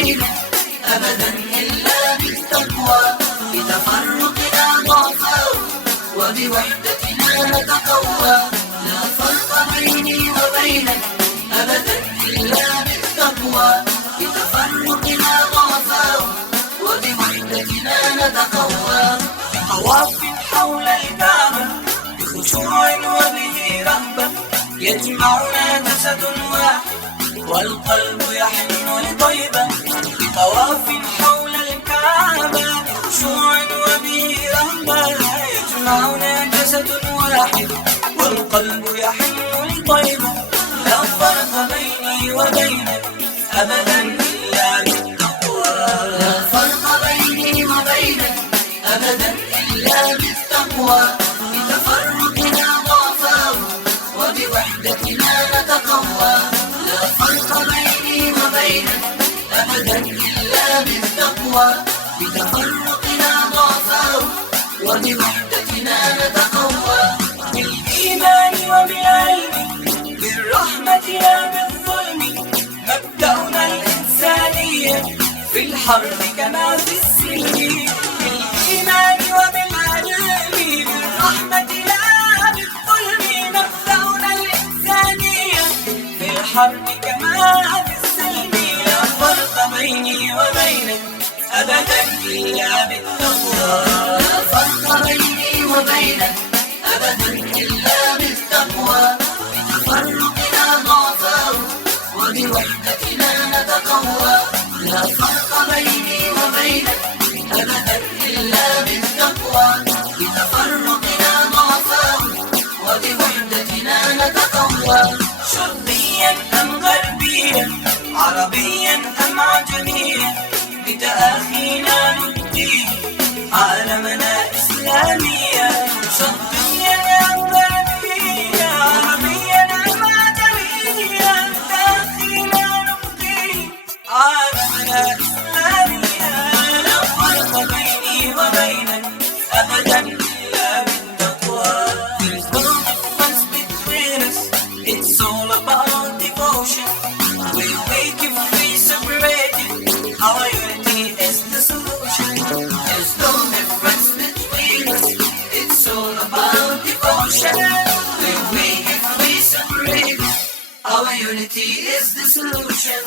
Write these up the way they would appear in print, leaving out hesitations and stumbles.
وبينك أبدا إلا بالتقوى، بتفرقنا ضعفاء وبوحدتنا نتقوى. لا فرق بيني وبينك أبدا إلا بالتقوى، بتفرقنا ضعفاء وبوحدتنا نتقوى. طواف حول الكعبة بخشوع وبه رهبة، يجمعنا جسد واحد والقلب يحن لطيبة. بطواف حول الكعبة بخشوع وبه رهبة، يجمعنا جسد واحد والقلب يحن لطيبة. لا فرق بيني وبينك أبدا إلا بالتقوى، لا فرق بيني وبينك أبدا إلا بالتقوى، بتفرقنا ضعفاء وبوحدتنا نتقوى. لا فرق بيني وبينك أبدا إلا بالتقوى، بتفرقنا ضعفاء وبوحدتنا نتقوى. بالإيمان وبالعلم بالرحمة لا بالظلم، مبدأنا الإنسانية في الحرب كما في السلم. بالإيمان وبالعلم بالرحمة لا بالظلم، مبدأنا الإنسانية في الحرب كما في السلم. لا فرق بيني وبينك أبدا إلا بالتقوى، لا فرق بيني وبينك أبدا إلا بالتقوى، بتفرقنا ضعفاء وبوحدتنا نتقوى. لا فرق بيني وبينك أبدا إلا بالتقوى، بتفرقنا ضعفاء وبوحدتنا نتقوى. شرقيا أم غربيا، عربيا أم عجميا، بتآخينا نبدي عالمنا إسلاميا. شرقيا أم غربيا، عربيا أم عجميا، بتآخينا نبدي عالمنا إسلاميا. لا فرق بيني وبينك أبدا إلا بالتقوى. There's no difference between us, it's all about devotion. We'll make if we separated, our unity is the solution. There's no difference between us, it's all about devotion. We'll make if we separated, our unity is the solution.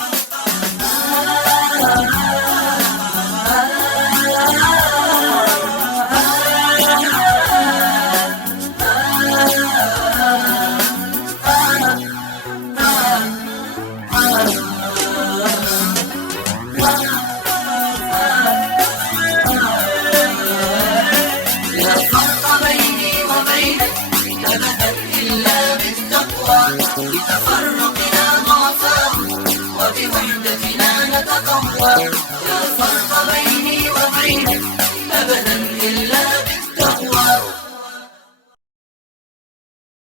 لا فرق بيني وبينك أبدا إلا بالتقوى، بتفرقنا ضعفاء وبوحدتنا